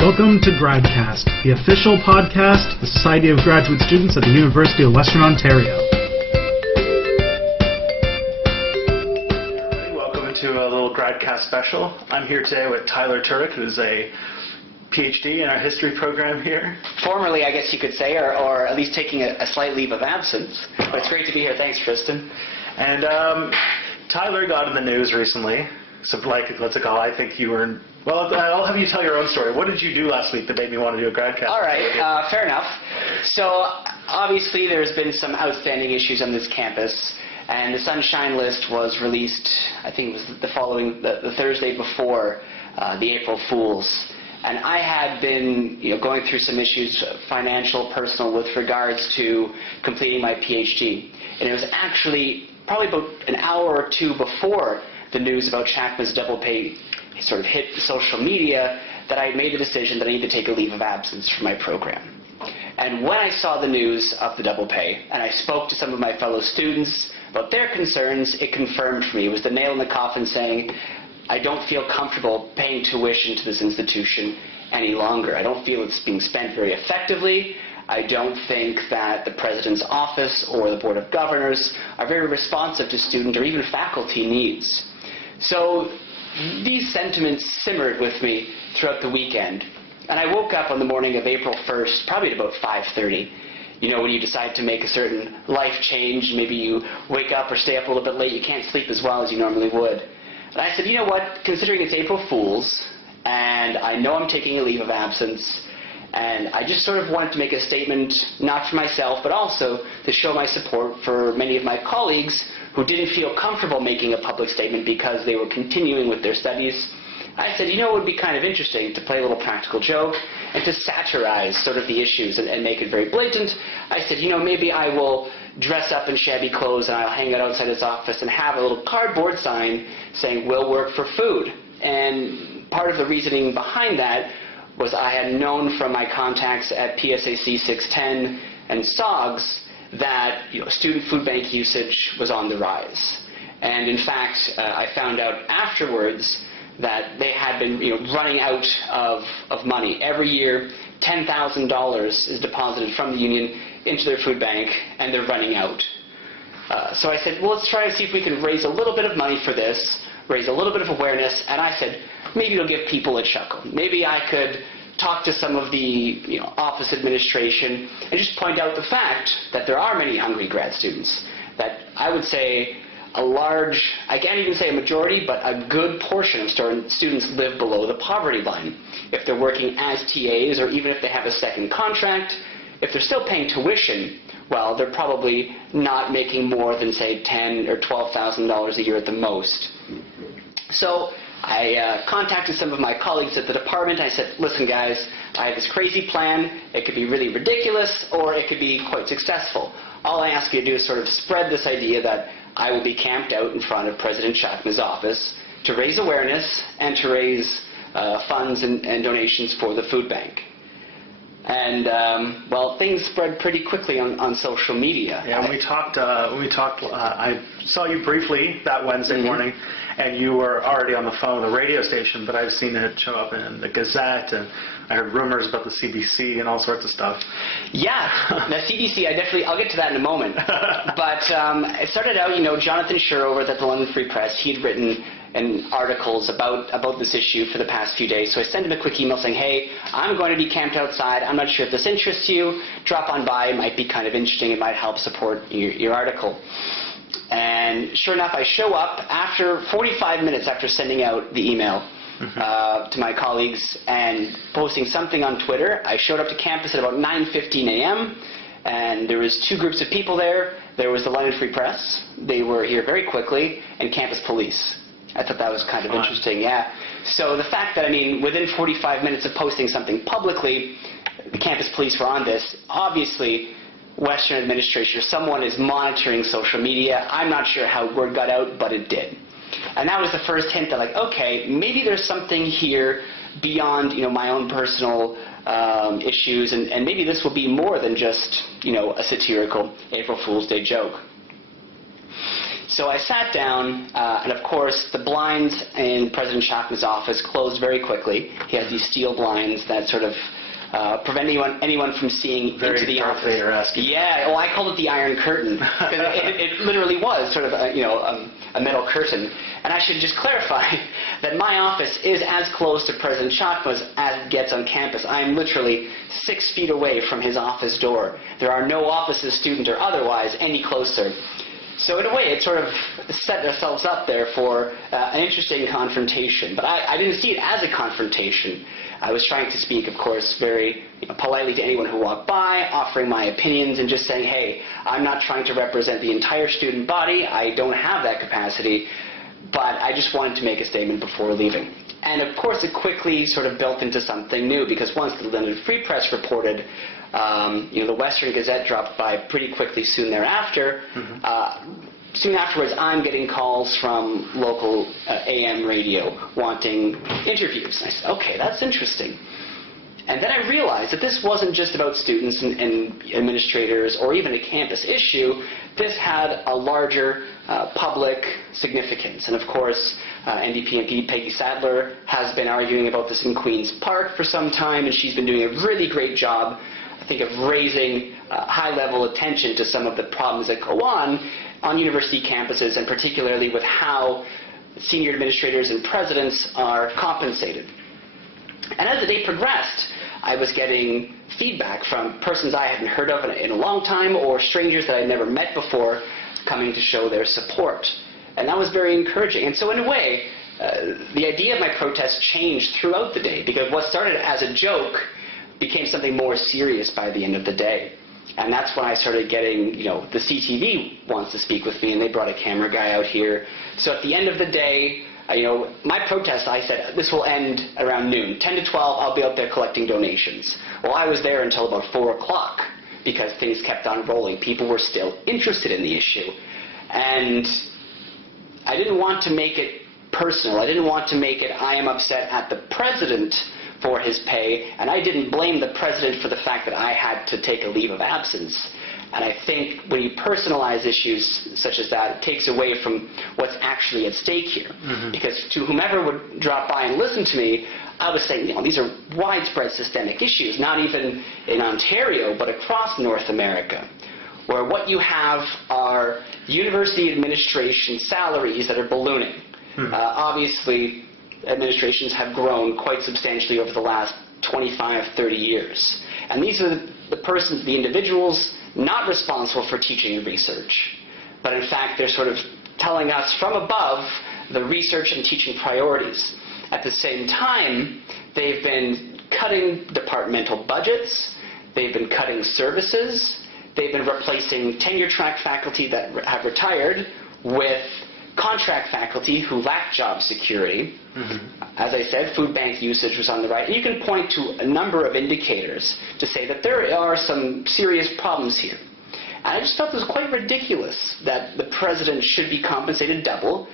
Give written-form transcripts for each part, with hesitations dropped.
Welcome to GradCast, the official podcast of the Society of Graduate Students at the University of Western Ontario. Welcome to a little GradCast special. I'm here today with Tyler Turek, who's a PhD in our history program here. Formerly, I guess you could say, or at least taking a slight leave of absence. But it's great to be here. Thanks, Tristan. And Tyler got in the news recently. So, I think you were... Well, I'll have you tell your own story. What did you do last week that made me want to do a GradCast? All right, fair enough. So, obviously, there's been some outstanding issues on this campus, and the Sunshine List was released, I think it was the Thursday before the April Fools. And I had been going through some issues, financial, personal, with regards to completing my PhD. And it was actually probably about an hour or two before the news about Chakma's double pay sort of hit social media that I made the decision that I need to take a leave of absence from my program. And when I saw the news of the double pay, and I spoke to some of my fellow students about their concerns, it confirmed for me. It was the nail in the coffin saying, I don't feel comfortable paying tuition to this institution any longer. I don't feel it's being spent very effectively. I don't think that the President's office or the Board of Governors are very responsive to student or even faculty needs. So these sentiments simmered with me throughout the weekend. And I woke up on the morning of April 1st, probably at about 5:30. When you decide to make a certain life change, maybe you wake up or stay up a little bit late, you can't sleep as well as you normally would. And I said, you know what, considering it's April Fools, and I know I'm taking a leave of absence, and I just sort of wanted to make a statement, not for myself, but also to show my support for many of my colleagues who didn't feel comfortable making a public statement because they were continuing with their studies. I said, it would be kind of interesting to play a little practical joke and to satirize sort of the issues and make it very blatant. I said, maybe I will dress up in shabby clothes and I'll hang out outside his office and have a little cardboard sign saying, "We'll work for food." And part of the reasoning behind that was I had known from my contacts at PSAC 610 and SOGS that student food bank usage was on the rise. And in fact, I found out afterwards that they had been running out of money. Every year, $10,000 is deposited from the union into their food bank, and they're running out. So I said, well, let's try to see if we can raise a little bit of money for this, raise a little bit of awareness, and I said, maybe it'll give people a chuckle. Maybe I could talk to some of the office administration and just point out the fact that there are many hungry grad students, that I would say a large, I can't even say a majority, but a good portion of students live below the poverty line. If they're working as TAs or even if they have a second contract, if they're still paying tuition, well, they're probably not making more than, say, $10,000 or $12,000 a year at the most. So I contacted some of my colleagues at the department. I said, listen, guys, I have this crazy plan. It could be really ridiculous, or it could be quite successful. All I ask you to do is sort of spread this idea that I will be camped out in front of President Chakma's office to raise awareness and to raise funds and donations for the food bank. And, well, things spread pretty quickly on social media. Yeah, when we talked, I saw you briefly that Wednesday morning, and you were already on the phone with a radio station, but I've seen it show up in the Gazette, and I heard rumors about the CBC and all sorts of stuff. Yeah, the CBC, I'll get to that in a moment. But it started out, Jonathan Schur over at the London Free Press, he'd written articles about this issue for the past few days. So I sent him a quick email saying, hey, I'm going to be camped outside. I'm not sure if this interests you. Drop on by. It might be kind of interesting. It might help support your article. And sure enough, I show up after 45 minutes after sending out the email to my colleagues and posting something on Twitter. I showed up to campus at about 9:15 a.m. and there was two groups of people there. There was the London Free Press. They were here very quickly, and campus police. I thought that was kind of interesting, yeah. So the fact that, within 45 minutes of posting something publicly, the campus police were on this, obviously Western administration or someone is monitoring social media. I'm not sure how word got out, but it did. And that was the first hint that, okay, maybe there's something here beyond, my own personal issues, and maybe this will be more than just, a satirical April Fool's Day joke. So I sat down, and of course, the blinds in President Chakma's office closed very quickly. He has these steel blinds that sort of prevent anyone from seeing into the office. Very Darth Vader-esque. Yeah, well, I called it the Iron Curtain, because it literally was sort of a metal curtain. And I should just clarify that my office is as close to President Chakma's as it gets on campus. I am literally 6 feet away from his office door. There are no offices, student or otherwise, any closer. So in a way, it sort of set ourselves up there for an interesting confrontation. But I didn't see it as a confrontation. I was trying to speak, of course, very politely to anyone who walked by, offering my opinions and just saying, hey, I'm not trying to represent the entire student body. I don't have that capacity. But I just wanted to make a statement before leaving. And of course, it quickly sort of built into something new, because once the London Free Press reported, the Western Gazette dropped by pretty quickly soon thereafter. Soon afterwards, I'm getting calls from local AM radio wanting interviews. And I said, okay, that's interesting. And then I realized that this wasn't just about students and administrators or even a campus issue. This had a larger public significance. And of course, NDP MP Peggy Sadler has been arguing about this in Queen's Park for some time, and she's been doing a really great job, I think, of raising high-level attention to some of the problems that go on university campuses, and particularly with how senior administrators and presidents are compensated. And as the day progressed, I was getting feedback from persons I hadn't heard of in a long time, or strangers that I'd never met before, coming to show their support. And that was very encouraging. And so in a way, the idea of my protest changed throughout the day, because what started as a joke became something more serious by the end of the day. And that's when I started getting, the CTV wants to speak with me, and they brought a camera guy out here. So at the end of the day, my protest, I said, this will end around noon. 10 to 12, I'll be out there collecting donations. Well, I was there until about 4 o'clock, because things kept on rolling. People were still interested in the issue. And I didn't want to make it personal. I didn't want to make it, I am upset at the president for his pay, and I didn't blame the president for the fact that I had to take a leave of absence. And I think when you personalize issues such as that, it takes away from what's actually at stake here. Because to whomever would drop by and listen to me, I was saying, these are widespread systemic issues, not even in Ontario, but across North America, where what you have are university administration salaries that are ballooning. Obviously, administrations have grown quite substantially over the last 25, 30 years. And these are the persons, the individuals, not responsible for teaching and research. But in fact, they're sort of telling us from above the research and teaching priorities. At the same time, they've been cutting departmental budgets, they've been cutting services, they've been replacing tenure-track faculty that have retired with contract faculty who lack job security. As I said, food bank usage was on the rise. And you can point to a number of indicators to say that there are some serious problems here. And I just felt it was quite ridiculous that the president should be compensated double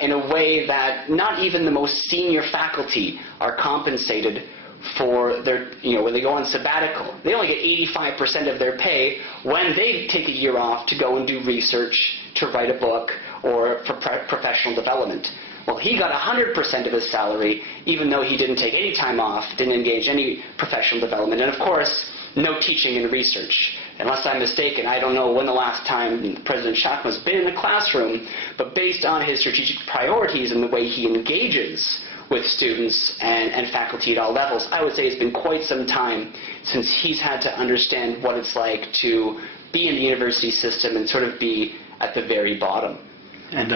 in a way that not even the most senior faculty are compensated for their, when they go on sabbatical. They only get 85% of their pay when they take a year off to go and do research, to write a book, or for professional development. Well, he got 100% of his salary, even though he didn't take any time off, didn't engage any professional development, and of course, no teaching and research. Unless I'm mistaken, I don't know when the last time President Chakma's been in a classroom, but based on his strategic priorities and the way he engages with students and faculty at all levels, I would say it's been quite some time since he's had to understand what it's like to be in the university system and sort of be at the very bottom. And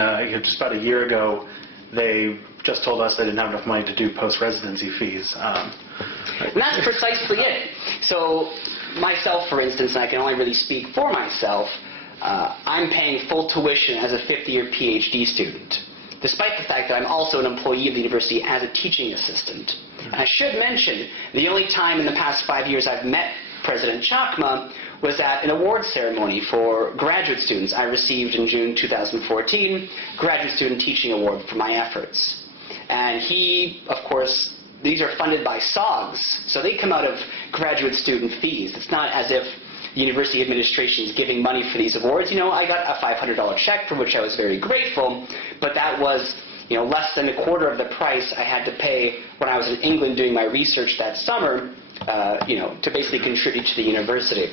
just about a year ago, they just told us they didn't have enough money to do post-residency fees. And that's precisely it. So myself, for instance, and I can only really speak for myself, I'm paying full tuition as a fifth-year PhD student, despite the fact that I'm also an employee of the university as a teaching assistant. And I should mention, the only time in the past 5 years I've met President Chakma was at an awards ceremony for graduate students. I received in June 2014 Graduate Student Teaching Award for my efforts. And he, of course, these are funded by SOGs, so they come out of graduate student fees. It's not as if the university administration is giving money for these awards, I got a $500 check for which I was very grateful, but that was less than a quarter of the price I had to pay when I was in England doing my research that summer, to basically contribute to the university.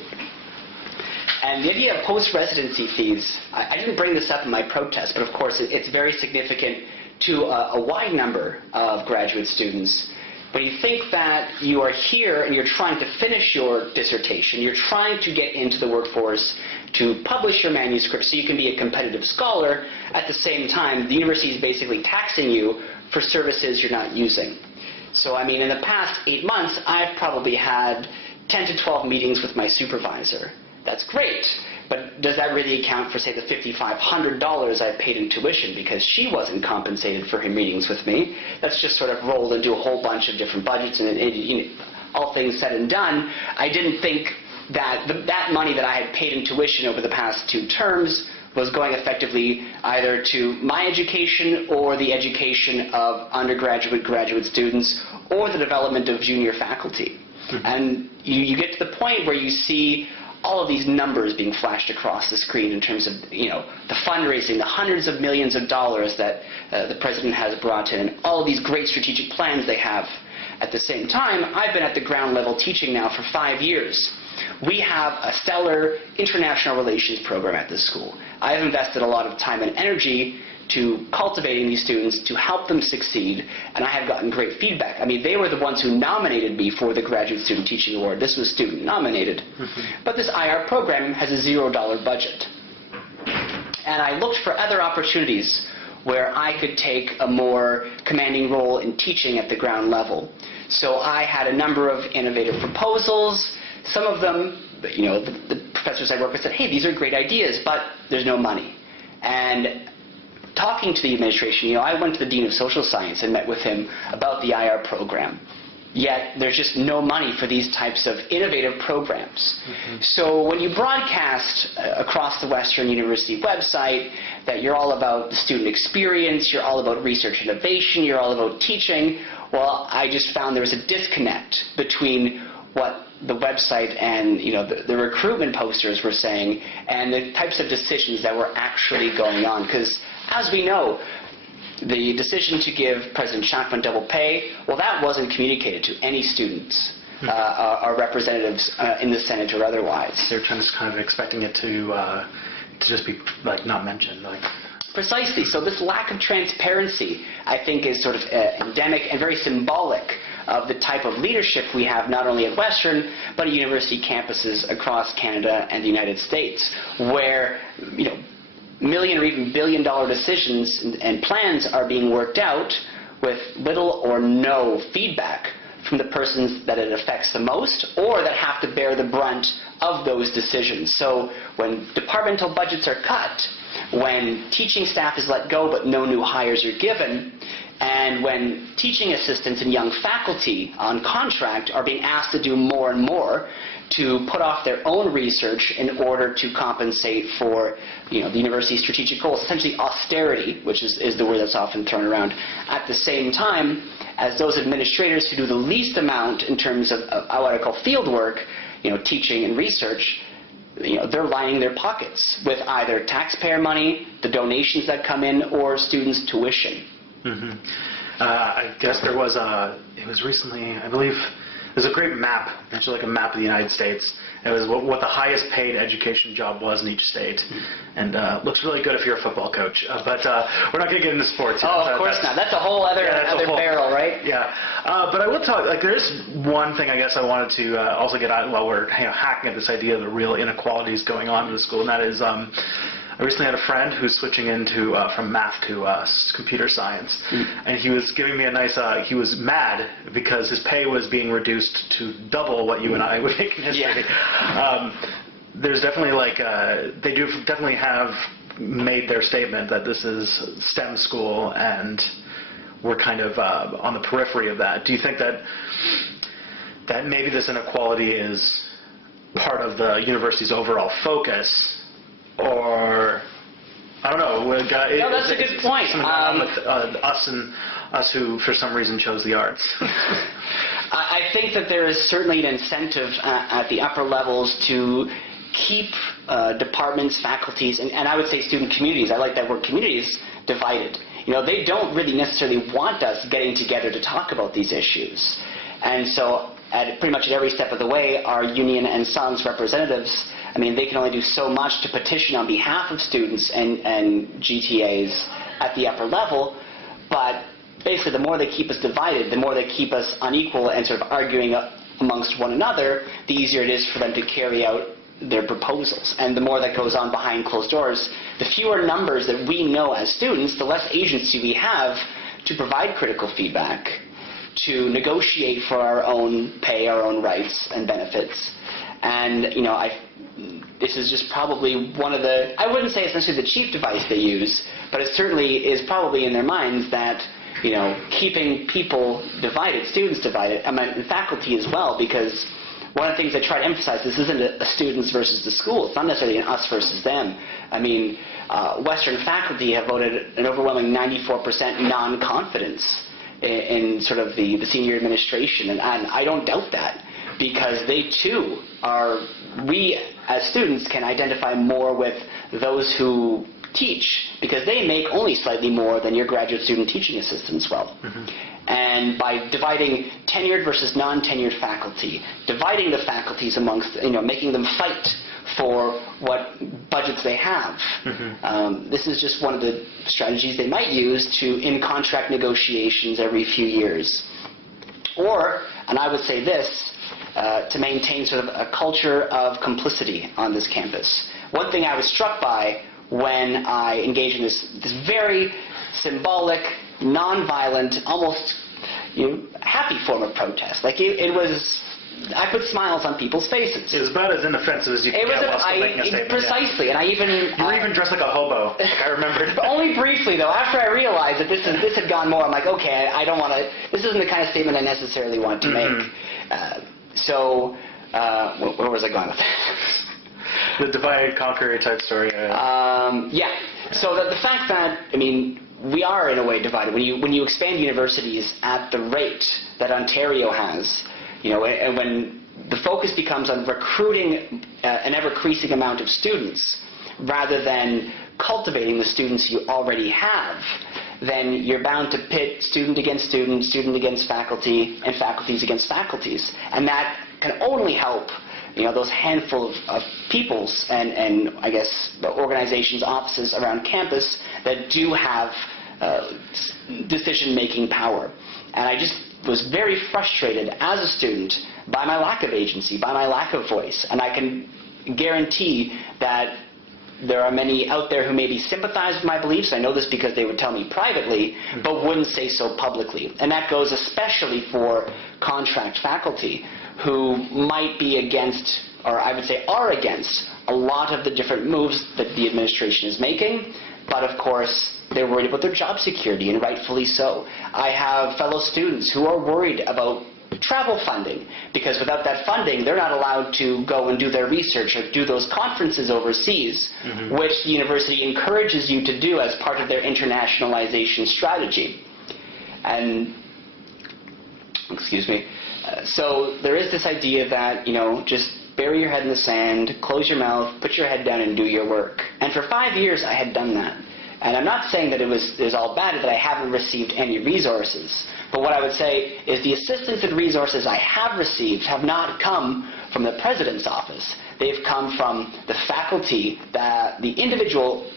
And the idea of post-residency fees, I didn't bring this up in my protest, but of course it's very significant to a wide number of graduate students. When you think that you are here and you're trying to finish your dissertation, you're trying to get into the workforce to publish your manuscript so you can be a competitive scholar, at the same time, the university is basically taxing you for services you're not using. So, I mean, in the past 8 months, I've probably had 10 to 12 meetings with my supervisor. That's great, but does that really account for, say, the $5,500 I paid in tuition because she wasn't compensated for her meetings with me? That's just sort of rolled into a whole bunch of different budgets, and all things said and done, I didn't think that that money that I had paid in tuition over the past 2 terms was going effectively either to my education or the education of undergraduate, graduate students, or the development of junior faculty. Mm-hmm. And you get to the point where you see all of these numbers being flashed across the screen in terms of, the fundraising, the hundreds of millions of dollars that the president has brought in, and all of these great strategic plans they have. At the same time, I've been at the ground level teaching now for 5 years. We have a stellar international relations program at this school. I've invested a lot of time and energy to cultivating these students to help them succeed, and I have gotten great feedback. I mean, they were the ones who nominated me for the Graduate Student Teaching Award. This was student nominated. Mm-hmm. But this IR program has a $0 budget. And I looked for other opportunities where I could take a more commanding role in teaching at the ground level. So I had a number of innovative proposals. Some of them, the professors I work with said, hey, these are great ideas, but there's no money. And talking to the administration, I went to the Dean of Social Science and met with him about the IR program. Yet there's just no money for these types of innovative programs. Mm-hmm. So when you broadcast across the Western University website that you're all about the student experience, you're all about research innovation, you're all about teaching, well, I just found there was a disconnect between what the website and the recruitment posters were saying and the types of decisions that were actually going on. Because as we know, the decision to give President Chakmagate double pay, well, that wasn't communicated to any students or representatives in the Senate or otherwise. They're just kind of expecting it to just be not mentioned. Precisely. So this lack of transparency, I think, is sort of endemic and very symbolic of the type of leadership we have not only at Western, but at university campuses across Canada and the United States, where million or even billion-dollar decisions and plans are being worked out with little or no feedback from the persons that it affects the most or that have to bear the brunt of those decisions. So when departmental budgets are cut, when teaching staff is let go but no new hires are given, and when teaching assistants and young faculty on contract are being asked to do more and more to put off their own research in order to compensate for the university's strategic goals, essentially austerity, which is the word that's often thrown around, at the same time as those administrators who do the least amount in terms of what I call field work, teaching and research, they're lining their pockets with either taxpayer money, the donations that come in, or students' tuition. Mm-hmm. I guess it was recently, I believe, there's a great map, actually like a map of the United States. It was what the highest paid education job was in each state. And looks really good if you're a football coach. But we're not going to get into sports yet. Oh, of course not. That's a whole other barrel, right? Yeah. But I will talk, there's one thing I guess I wanted to also get out while we're hacking at this idea of the real inequalities going on in the school, and that is I recently had a friend who's switching into from math to computer science, and he was giving me a nice. He was mad because his pay was being reduced to double what you and I would make in history. Yeah. There's definitely they do definitely have made their statement that this is STEM school, and we're kind of on the periphery of that. Do you think that maybe this inequality is part of the university's overall focus? Or I don't know. No, that's a good point. With us who for some reason chose the arts. I think that there is certainly an incentive at the upper levels to keep departments, faculties, and I would say student communities, I like that word communities, divided. They don't really necessarily want us getting together to talk about these issues. And so pretty much at every step of the way, our union and SONG's representatives, they can only do so much to petition on behalf of students and GTAs at the upper level, but basically the more they keep us divided, the more they keep us unequal and sort of arguing amongst one another, the easier it is for them to carry out their proposals. And the more that goes on behind closed doors, the fewer numbers that we know as students, the less agency we have to provide critical feedback, to negotiate for our own pay, our own rights and benefits. And, this is just probably one of the, I wouldn't say it's necessarily the chief device they use, but it certainly is probably in their minds that, keeping people divided, students divided, and faculty as well, because one of the things I try to emphasize, this isn't a students versus the school. It's not necessarily an us versus them. Western faculty have voted an overwhelming 94% non-confidence in sort of the senior administration, and I don't doubt that, because they too we as students can identify more with those who teach, because they make only slightly more than your graduate student teaching assistants will. Mm-hmm. And by dividing tenured versus non-tenured faculty, dividing the faculties amongst, making them fight for what budgets they have. Mm-hmm. This is just one of the strategies they might use in contract negotiations every few years. Or, and I would say this, to maintain sort of a culture of complicity on this campus. One thing I was struck by when I engaged in this very symbolic, non-violent, almost happy form of protest. It was, I put smiles on people's faces. It was about as inoffensive as you could get while still making a statement. Precisely, and I even... You were even dressed like a hobo, I remembered. But only briefly, though. After I realized that this had gone more, I'm like, okay, I don't want to... This isn't the kind of statement I necessarily want to make. Where was I going with that? The divide conquer type story. Yeah. So the fact that, we are in a way divided. When you expand universities at the rate that Ontario has, and when the focus becomes on recruiting an ever-increasing amount of students rather than cultivating the students you already have, then you're bound to pit student against student, student against faculty, and faculties against faculties. And that can only help those handful of peoples and I guess the organizations, offices around campus that do have decision-making power. And I just was very frustrated as a student by my lack of agency, by my lack of voice. And I can guarantee that there are many out there who maybe sympathize with my beliefs. I know this because they would tell me privately, but wouldn't say so publicly. And that goes especially for contract faculty who might be against, or I would say are against, a lot of the different moves that the administration is making. But of course, they're worried about their job security, and rightfully so. I have fellow students who are worried about travel funding, because without that funding, they're not allowed to go and do their research or do those conferences overseas, which the university encourages you to do as part of their internationalization strategy. And, excuse me, so there is this idea that, just bury your head in the sand, close your mouth, put your head down and do your work. And for 5 years, I had done that. And I'm not saying that it was all bad, that I haven't received any resources. But what I would say is the assistance and resources I have received have not come from the president's office. They've come from the faculty, the individual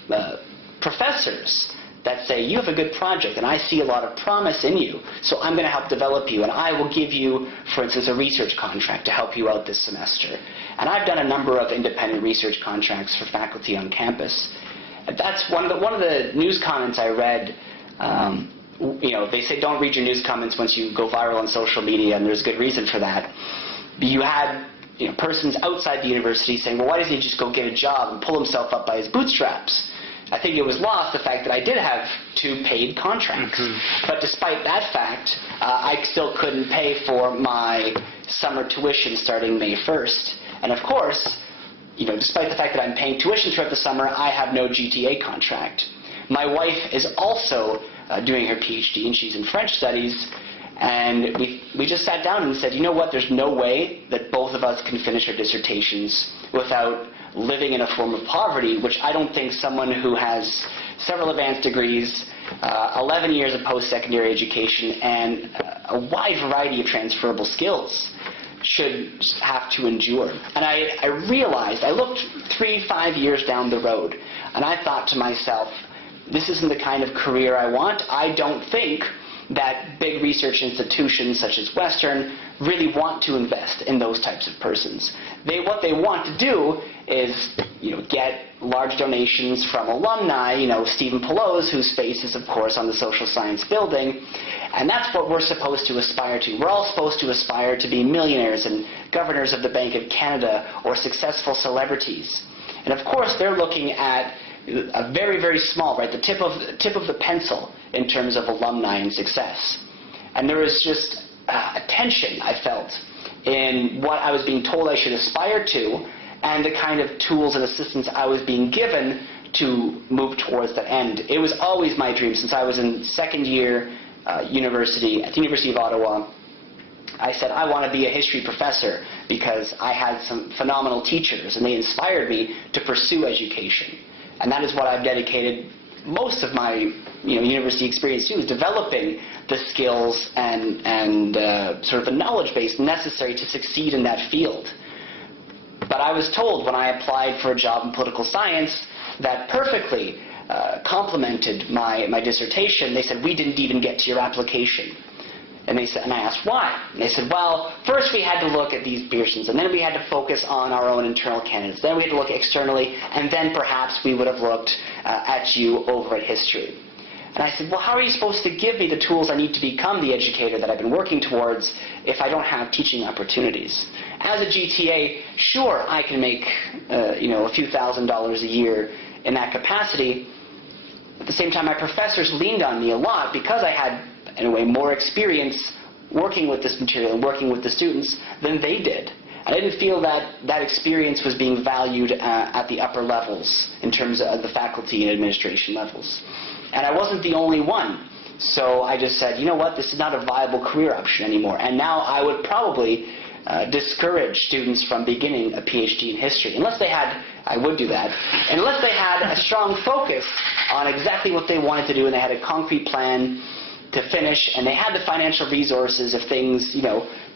professors that say, you have a good project and I see a lot of promise in you, so I'm going to help develop you, and I will give you, for instance, a research contract to help you out this semester. And I've done a number of independent research contracts for faculty on campus. That's one of the news comments I read. They say don't read your news comments once you go viral on social media, and there's good reason for that. You had persons outside the university saying, well, why doesn't he just go get a job and pull himself up by his bootstraps? I think it was lost, the fact that I did have 2 paid contracts. But despite that fact, I still couldn't pay for my summer tuition starting May 1st. And of course, despite the fact that I'm paying tuition throughout the summer, I have no GTA contract. My wife is also doing her PhD, and she's in French studies, And we just sat down and said, you know what, there's no way that both of us can finish our dissertations without living in a form of poverty, which I don't think someone who has several advanced degrees, 11 years of post-secondary education, and a wide variety of transferable skills should have to endure. And I realized, I looked 3-5 years down the road, and I thought to myself, this isn't the kind of career I want. I don't think that big research institutions such as Western really want to invest in those types of persons. What they want to do is, get large donations from alumni, Stephen Pelosi, whose space is, of course, on the social science building, and that's what we're supposed to aspire to. We're all supposed to aspire to be millionaires and governors of the Bank of Canada or successful celebrities. And of course, they're looking at a very, very small, right, the tip of the pencil in terms of alumni and success. And there was just a tension I felt in what I was being told I should aspire to and the kind of tools and assistance I was being given to move towards that end. It was always my dream since I was in second year university at the University of Ottawa. I said, I want to be a history professor because I had some phenomenal teachers and they inspired me to pursue education. And that is what I've dedicated most of my university experience to, is developing the skills and sort of the knowledge base necessary to succeed in that field. But I was told when I applied for a job in political science that perfectly complemented my dissertation. They said, we didn't even get to your application. And I asked why. And they said, well, first we had to look at these persons, and then we had to focus on our own internal candidates. Then we had to look externally, and then perhaps we would have looked at you over at history. And I said, well, how are you supposed to give me the tools I need to become the educator that I've been working towards if I don't have teaching opportunities? As a GTA, sure, I can make a few $1,000s a year in that capacity. At the same time, my professors leaned on me a lot because I had, in a way, more experience working with this material and working with the students than they did. I didn't feel that experience was being valued at the upper levels in terms of the faculty and administration levels. And I wasn't the only one. So I just said, you know what, this is not a viable career option anymore. And now I would probably discourage students from beginning a PhD in history. Unless they had, I would do that, unless they had a strong focus on exactly what they wanted to do and they had a concrete plan to finish, and they had the financial resources if things,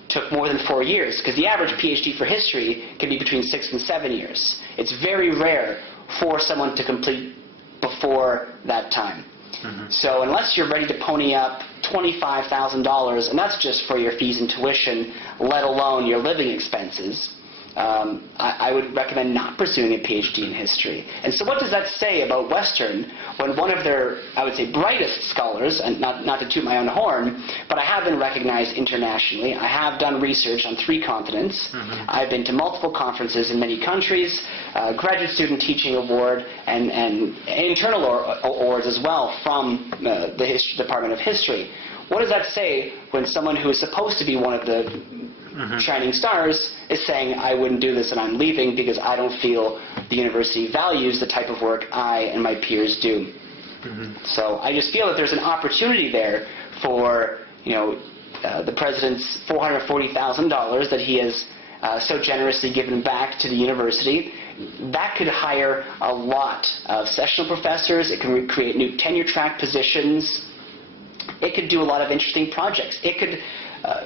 took more than 4 years, because the average PhD for history can be between 6 and 7 years. It's very rare for someone to complete before that time. Mm-hmm. So unless you're ready to pony up $25,000, and that's just for your fees and tuition, let alone your living expenses, I would recommend not pursuing a PhD in history. And so what does that say about Western when one of their, I would say, brightest scholars, and not to toot my own horn, but I have been recognized internationally. I have done research on 3 continents. Mm-hmm. I've been to multiple conferences in many countries, graduate student teaching award, and internal awards as well from the Department of History. What does that say when someone who is supposed to be one of the shining stars is saying, I wouldn't do this and I'm leaving because I don't feel the university values the type of work I and my peers do. Mm-hmm. So I just feel that there's an opportunity there for the president's $440,000 that he has so generously given back to the university. That could hire a lot of sessional professors. It can create new tenure track positions. It could do a lot of interesting projects. It could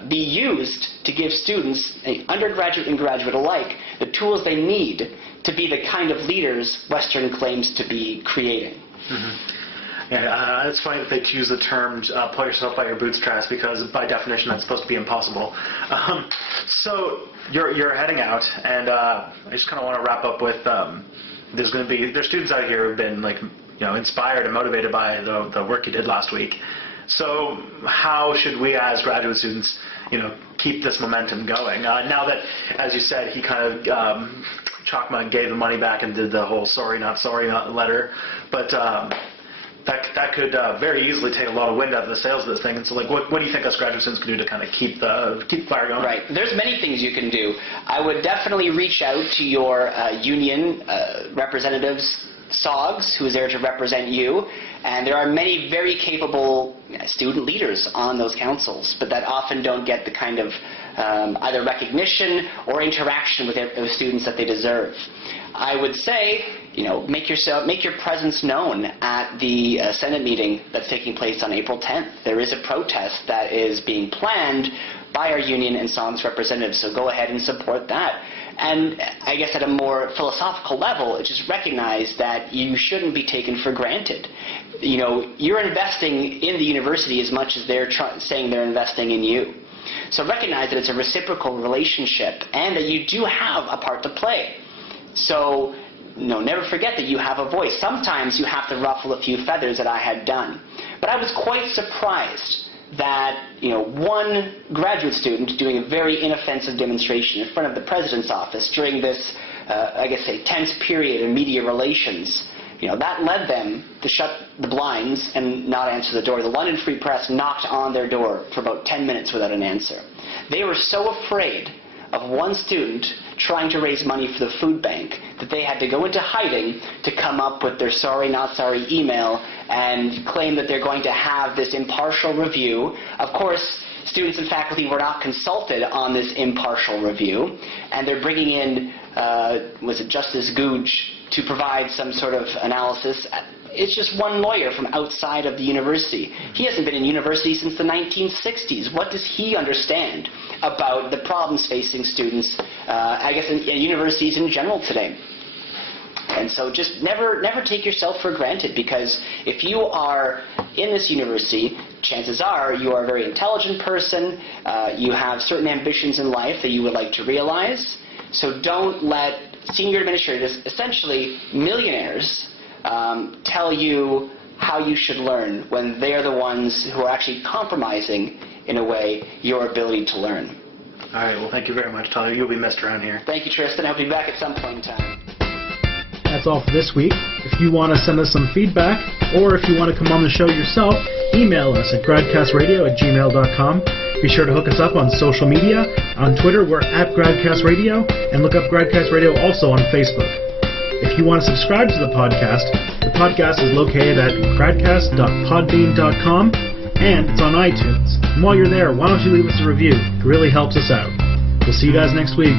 be used to give students, undergraduate and graduate alike, the tools they need to be the kind of leaders Western claims to be creating. Mm-hmm. Yeah, it's funny that they choose the term pull yourself by your bootstraps, because by definition that's supposed to be impossible. So you're heading out, and I just kind of want to wrap up with there's students out here who've been inspired and motivated by the work you did last week. So how should we as graduate students, keep this momentum going? Now that, as you said, he kind of, Chakma gave the money back and did the whole sorry, not letter, but that could very easily take a lot of wind out of the sails of this thing. And so, what do you think us graduate students can do to kind of keep the fire going? Right. There's many things you can do. I would definitely reach out to your union representatives, SOGS, who is there to represent you, and there are many very capable student leaders on those councils, but that often don't get the kind of either recognition or interaction with the students that they deserve. I would say, make your presence known at the Senate meeting that's taking place on April 10th. There is a protest that is being planned by our union and SOGS representatives, so go ahead and support that. And I guess at a more philosophical level, just recognize that you shouldn't be taken for granted. You're investing in the university as much as they're saying they're investing in you. So recognize that it's a reciprocal relationship and that you do have a part to play. So never forget that you have a voice. Sometimes you have to ruffle a few feathers that I had done. But I was quite surprised that one graduate student doing a very inoffensive demonstration in front of the president's office during this, tense period in media relations, that led them to shut the blinds and not answer the door. The London Free Press knocked on their door for about 10 minutes without an answer. They were so afraid of one student trying to raise money for the food bank that they had to go into hiding to come up with their sorry not sorry email and claim that they're going to have this impartial review. Of course, students and faculty were not consulted on this impartial review, and they're bringing in, Justice Googe to provide some sort of analysis. It's just one lawyer from outside of the university. He hasn't been in university since the 1960s. What does he understand about the problems facing students, in universities in general today? And so just never take yourself for granted, because if you are in this university, chances are you are a very intelligent person, you have certain ambitions in life that you would like to realize. So don't let senior administrators, essentially millionaires, tell you how you should learn when they're the ones who are actually compromising, in a way, your ability to learn. All right, well, thank you very much, Tyler. You'll be missed around here. Thank you, Tristan. I'll be back at some point in time. That's all for this week. If you want to send us some feedback, or if you want to come on the show yourself, email us at gradcastradio@gmail.com. Be sure to hook us up on social media. On Twitter, we're at GradcastRadio, and look up Gradcast Radio also on Facebook. If you want to subscribe to the podcast is located at gradcast.podbean.com, and it's on iTunes. And while you're there, why don't you leave us a review? It really helps us out. We'll see you guys next week.